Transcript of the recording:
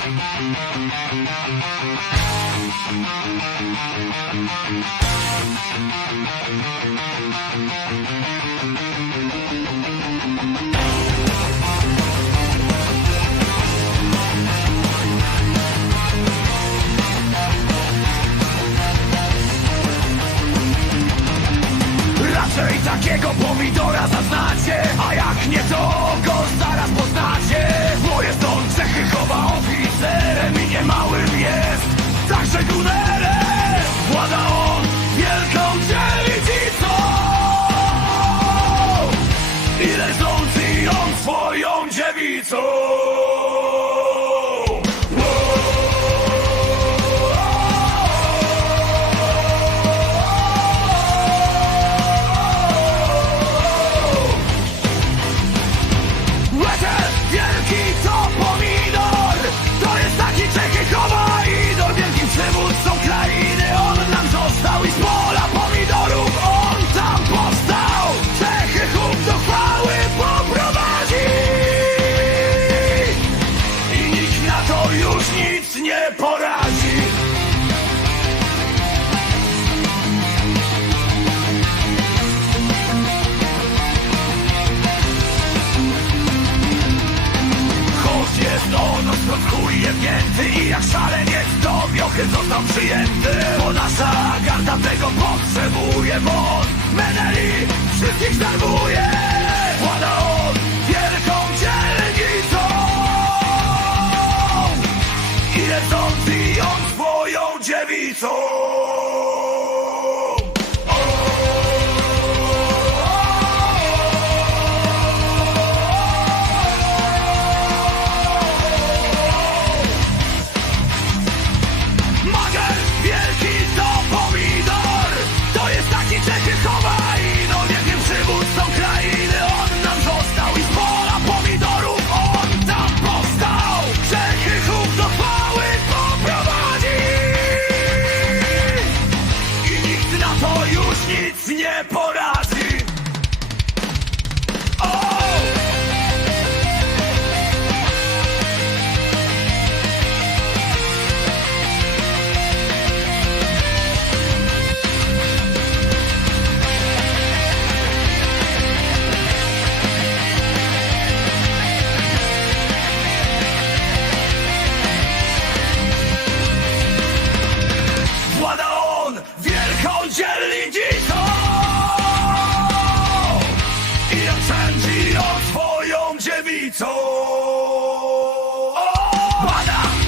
Raczej takiego pomidora zaznacie A jak nie to go zaraz swoją dziewicą. nic nie porazi. Choć jest on w chuj i jak szaleniec do wiochy został przyjęty. Bo nasza garda tego potrzebuje, bo on Meneli wszystkich zdarmuje. Władał 我的